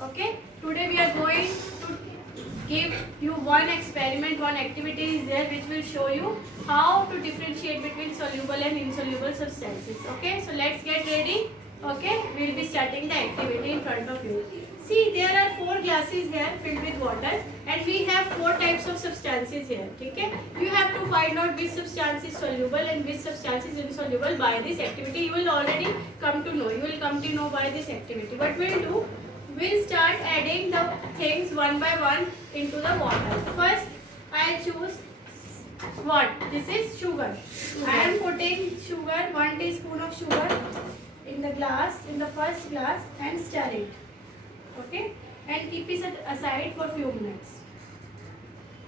Okay, today we are going to give you one experiment, one activity is there which will show you how to differentiate between soluble and insoluble substances. Okay, so let's get ready. Okay, we will be starting the activity in front of you. See, there are 4 glasses here filled with water and we have 4 types of substances here. Okay, you have to find out which substance is soluble and which substance is insoluble by this activity. You will already come to know. You will come to know by this activity. What we will do? We'll start adding the things one by one into the water. First, I'll choose what? This is sugar. I am putting sugar, 1 teaspoon of sugar in the glass, in the first glass and stir it. Okay? And keep it aside for few minutes.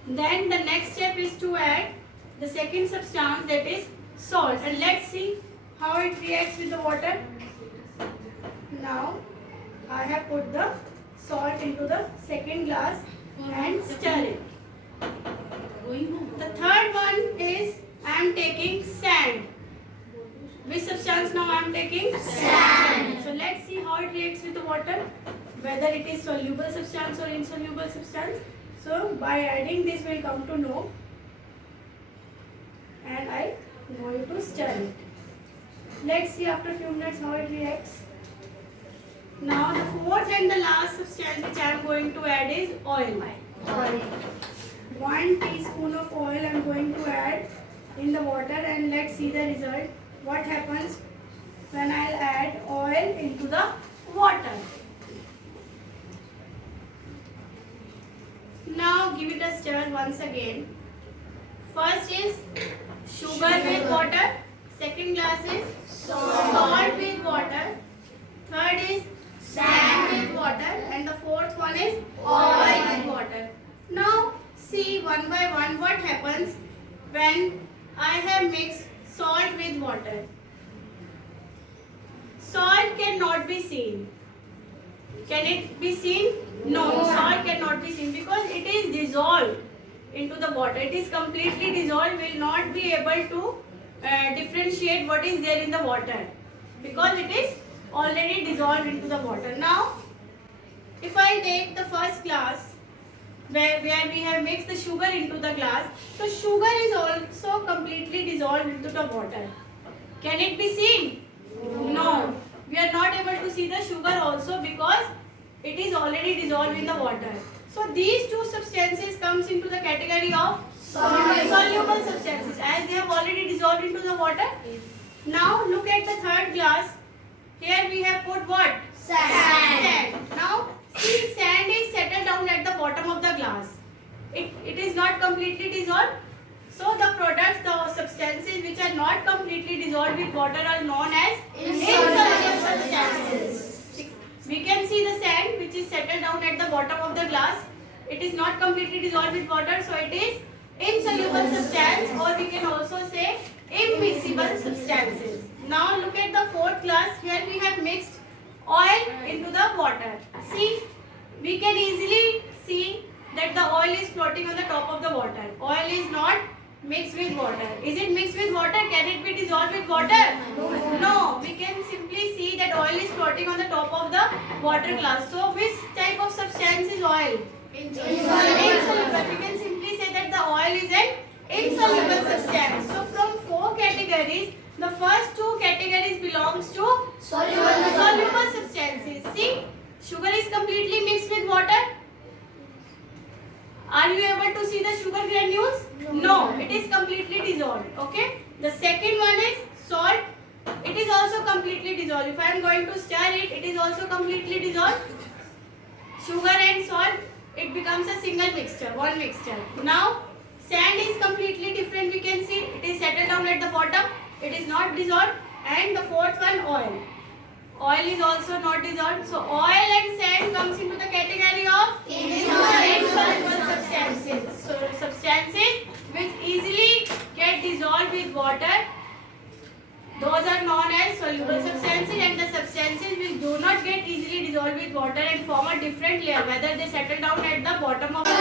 Then the next step is to add the second substance, that is salt. And let's see how it reacts with the water. Now, I have put the salt into the second glass and stir it. The third one is I am taking sand. Which substance now I am taking? Sand. So let's see how it reacts with the water, whether it is soluble substance or insoluble substance. So by adding this we will come to know, and I am going to stir it. Let's see after a few minutes how it reacts. Now the fourth and the last substance which I am going to add is oil. 1 teaspoon of oil I am going to add in the water, and let's see the result. What happens when I will add oil into the water. Now give it a stir once again. First is sugar with water. Second glass is salt with water. Third is sand with water, and the fourth one is oil with water. Now see one by one what happens when I have mixed salt with water. Salt cannot be seen. Can it be seen? No, salt cannot be seen because it is dissolved into the water. It is completely dissolved. Will not be able to differentiate what is there in the water because it is already dissolved into the water. Now, if I take the first glass where we have mixed the sugar into the glass, so sugar is also completely dissolved into the water. Can it be seen? No. We are not able to see the sugar also because it is already dissolved in the water. So these two substances comes into the category of soluble substances as they have already dissolved into the water. Now look at the third glass. Here we have put what? Sand. Now see, sand is settled down at the bottom of the glass. It is not completely dissolved. So the products, the substances which are not completely dissolved with water are known as insoluble substances. We can see the sand which is settled down at the bottom of the glass. It is not completely dissolved with water, so it is insoluble substance, or we can also say immiscible substances. Now look at the fourth glass. Here we have mixed oil into the water. See, we can easily see that the oil is floating on the top of the water. Oil is not mixed with water. Is it mixed with water? Can it be dissolved with water? No. We can simply see that oil is floating on the top of the water glass. So which type of substance is oil? Insoluble. We can simply say that the oil is an insoluble substance. So from 4 categories, the first 2 categories belongs to soluble substances. See, sugar is completely mixed with water. Are you able to see the sugar granules? No, it is completely dissolved. Okay. The second one is salt. It is also completely dissolved. If I am going to stir it, it is also completely dissolved. Sugar and salt, it becomes a single mixture, one mixture. Now, sand is completely different. We can see it is settled down at the bottom. It is not dissolved. And the fourth one, oil. Oil is also not dissolved. So oil and sand comes into the category of insoluble substances. So substances which easily get dissolved with water, those are known as soluble substances, and the substances which do not get easily dissolved with water and form a different layer, whether they settle down at the bottom of the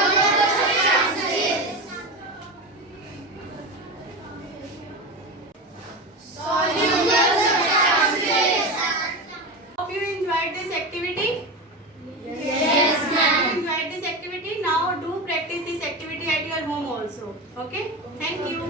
Hope you enjoyed this activity. Yes. also. Okay, thank you.